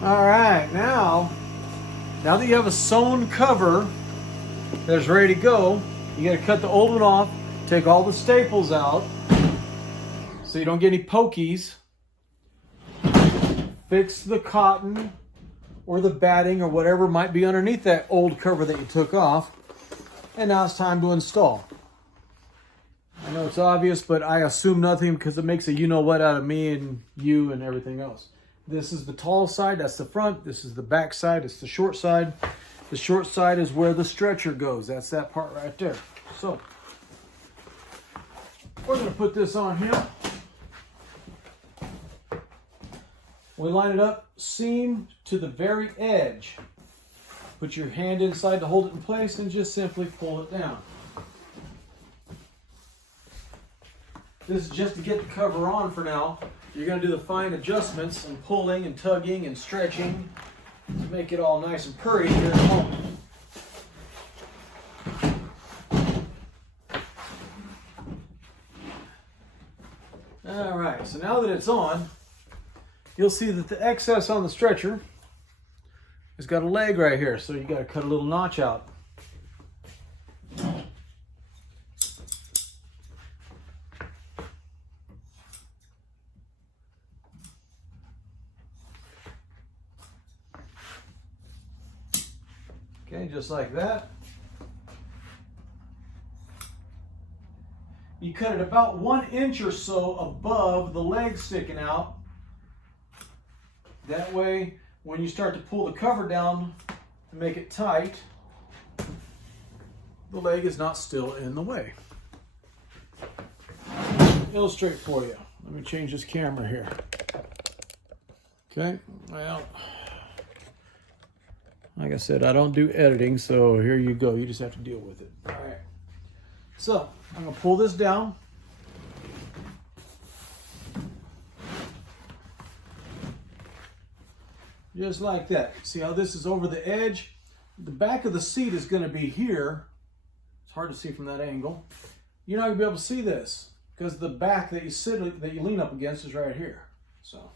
All right, now that you have a sewn cover that's ready to go, you got to cut the old one off, take all the staples out so you don't get any pokies, fix the cotton or the batting or whatever might be underneath that old cover that you took off, and now it's time to install. I know it's obvious, but I assume nothing because it makes a you-know-what out of me and you and everything else. This is the tall side, that's the front. This is the back side, it's the short side. The short side is where the stretcher goes. That's that part right there. So, we're gonna put this on here. We line it up, seam to the very edge. Put your hand inside to hold it in place and just simply pull it down. This is just to get the cover on for now. You're going to do the fine adjustments and pulling and tugging and stretching to make it all nice and purry here in a moment. All right, so now that it's on, you'll see that the excess on the stretcher has got a leg right here, so you got to cut a little notch out. Okay, just like that. You cut it about 1 inch or so above the leg sticking out. That way, when you start to pull the cover down to make it tight, the leg is not still in the way. Illustrate for you. Let me change this camera here. Okay, well, like I said, I don't do editing, so here you go. You just have to deal with it. All right. So, I'm going to pull this down. Just like that. See how this is over the edge? The back of the seat is going to be here. It's hard to see from that angle. You're not going to be able to see this because the back that you lean up against is right here. So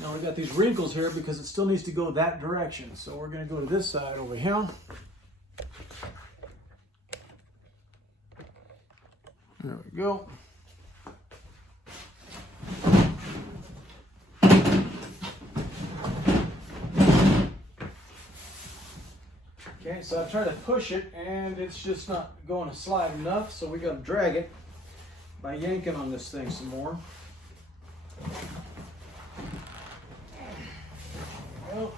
now we got these wrinkles here because it still needs to go that direction. So we're going to go to this side over here. There we go. Okay, so I try to push it and it's just not going to slide enough, so we got to drag it by yanking on this thing some more. There we go.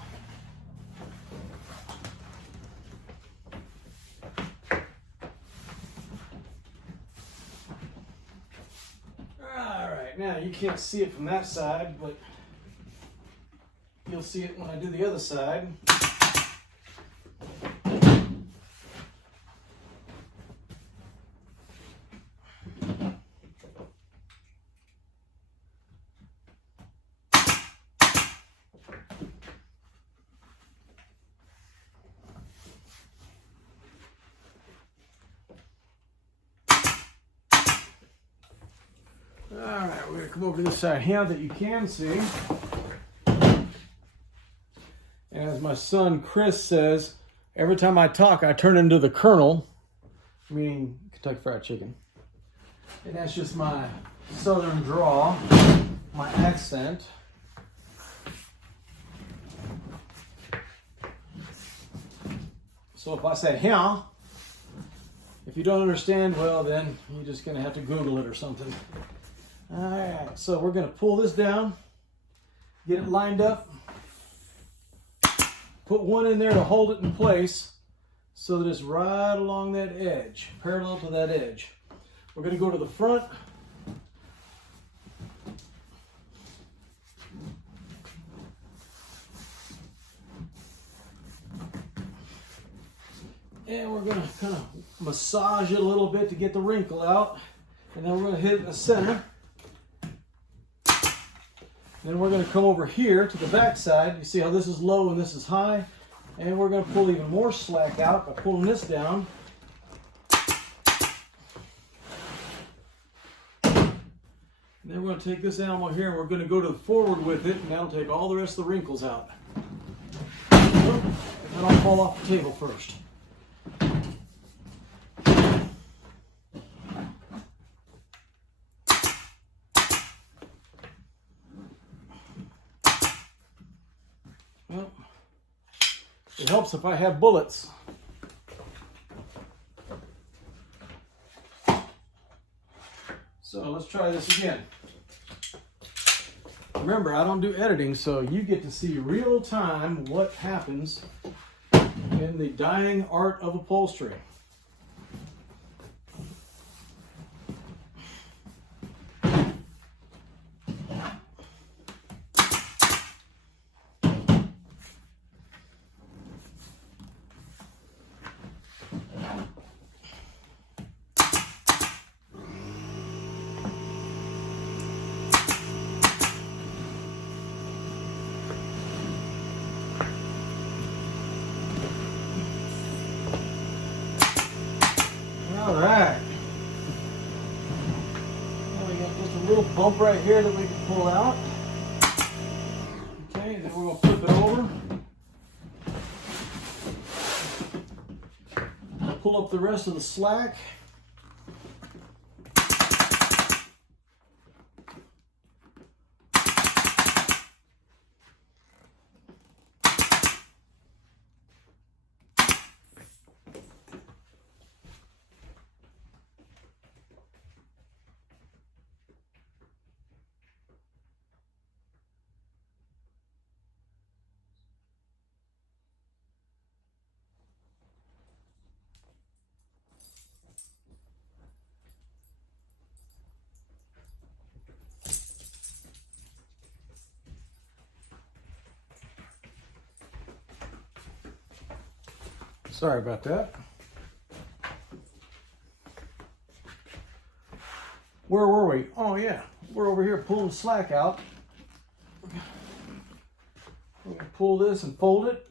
All right, now you can't see it from that side, but you'll see it when I do the other side. All right, we're going to come over to this side here that you can see. And as my son Chris says, every time I talk, I turn into the Colonel, meaning Kentucky Fried Chicken. And that's just my southern drawl, my accent. So if I say here, if you don't understand, well, then you're just going to have to Google it or something. All right, so we're going to pull this down, get it lined up, put one in there to hold it in place so that it's right along that edge, parallel to that edge. We're going to go to the front. And we're going to kind of massage it a little bit to get the wrinkle out. And then we're going to hit it in the center. Then we're going to come over here to the back side. You see how this is low and this is high? And we're going to pull even more slack out by pulling this down. And then going to take this animal here and we're going to go to the forward with it, and that'll take all the rest of the wrinkles out. That'll fall off the table first. Well, it helps if I have bullets. So let's try this again. Remember, I don't do editing, so you get to see real time what happens in the dying art of upholstery. All right. Now we got just a little bump right here that we can pull out. Okay, then we're going to flip it over. Pull up the rest of the slack. Sorry about that. Where were we? Oh yeah, we're over here pulling slack out. We're going to pull this and fold it.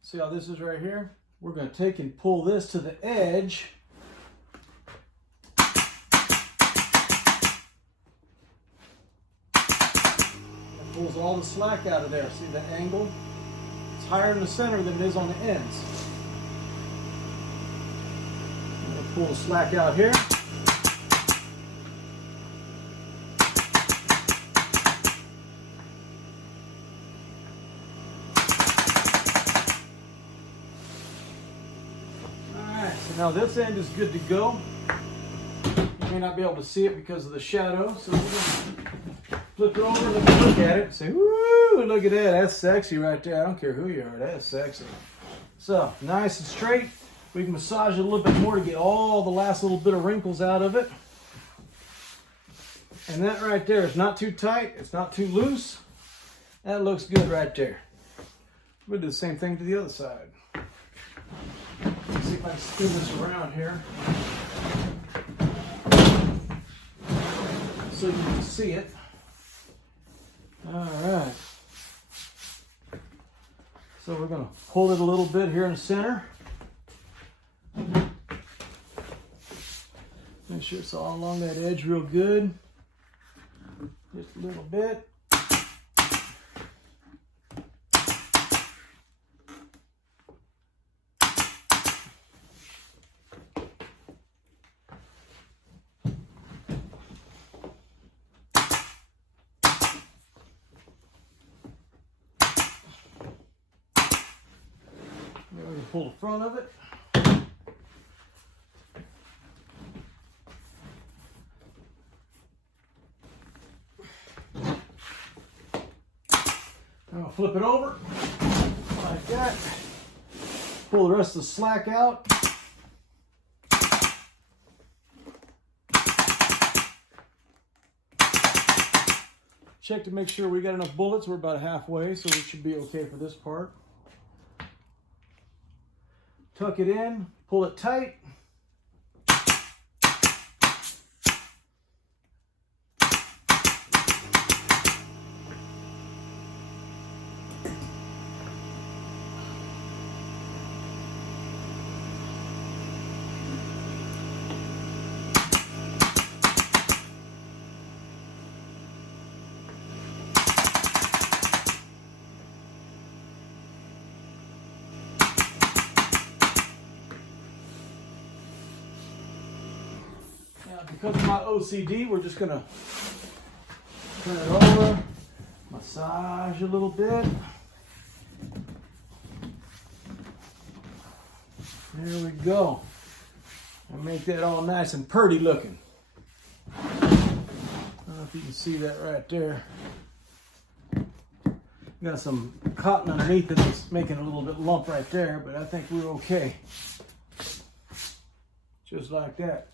See how this is right here? We're going to take and pull this to the edge. Pulls all the slack out of there. See the angle? It's higher in the center than it is on the ends. I'm going to pull the slack out here. Alright, so now this end is good to go. You may not be able to see it because of the shadow, so we're going to flip it over and look at it and say, woo, look at that. That's sexy right there. I don't care who you are. That's sexy. So, nice and straight. We can massage it a little bit more to get all the last little bit of wrinkles out of it. And that right there is not too tight. It's not too loose. That looks good right there. We'll do the same thing to the other side. Let's see if I can spin this around here so you can see it. All right, so we're going to pull it a little bit here in the center. Make sure it's all along that edge real good. Just a little bit. Pull the front of it. I'm going to flip it over like that. Pull the rest of the slack out. Check to make sure we got enough bullets. We're about halfway, so we should be okay for this part. Tuck it in, pull it tight. Because of my OCD, we're just gonna turn it over, massage a little bit. There we go. And make that all nice and pretty looking. I don't know if you can see that right there. Got some cotton underneath it that's making a little bit lump right there, but I think we're okay. Just like that.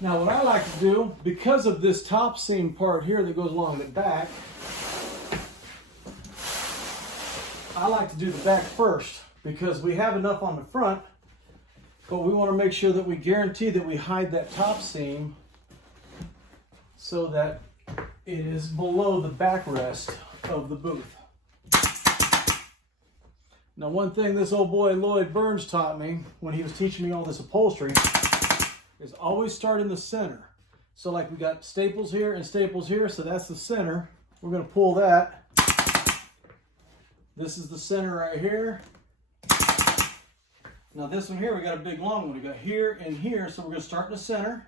Now what I like to do, because of this top seam part here that goes along the back, I like to do the back first because we have enough on the front, but we want to make sure that we guarantee that we hide that top seam so that it is below the backrest of the booth. Now one thing this old boy Lloyd Burns taught me when he was teaching me all this upholstery is always start in the center. So like we got staples here and staples here, so that's the center. We're going to pull that. This is the center right here. Now this one here, we got a big long one. We got here and here, so we're going to start in the center.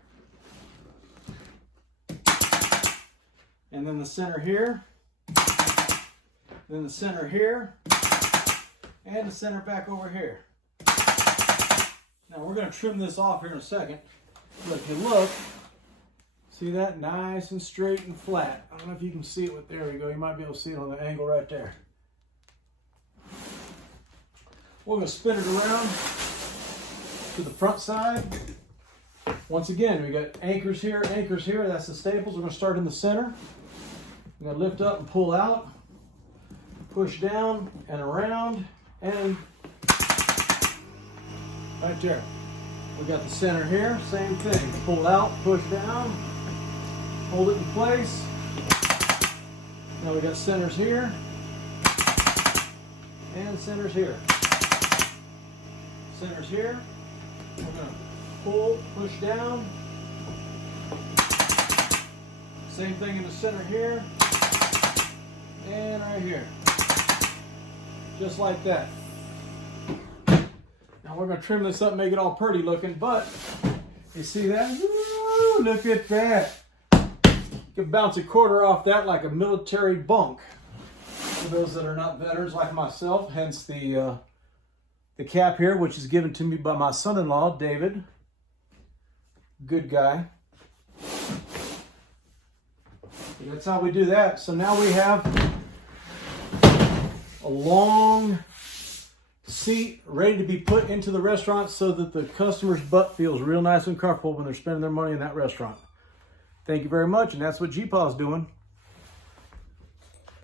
And then the center here. Then the center here. And the center back over here. Now we're going to trim this off here in a second. But if you look, see that? Nice and straight and flat. I don't know if you can see it, but there we go. You might be able to see it on the angle right there. We're going to spin it around to the front side. Once again, we got anchors here. That's the staples. We're going to start in the center. We're going to lift up and pull out. Push down and around. And right there. We got the center here. Same thing. Pull out, push down. Hold it in place. Now we got centers here. And centers here. Centers here. We're going to pull, push down. Same thing in the center here. And right here. Just like that. Now we're going to trim this up and make it all pretty looking, but you see that? Woo, look at that. You can bounce a quarter off that like a military bunk. For those that are not veterans like myself, hence the cap here, which is given to me by my son-in-law, David. Good guy. That's how we do that. So now we have a long seat ready to be put into the restaurant so that the customer's butt feels real nice and comfortable when they're spending their money in that restaurant. Thank you very much, and that's what GPaw's doing.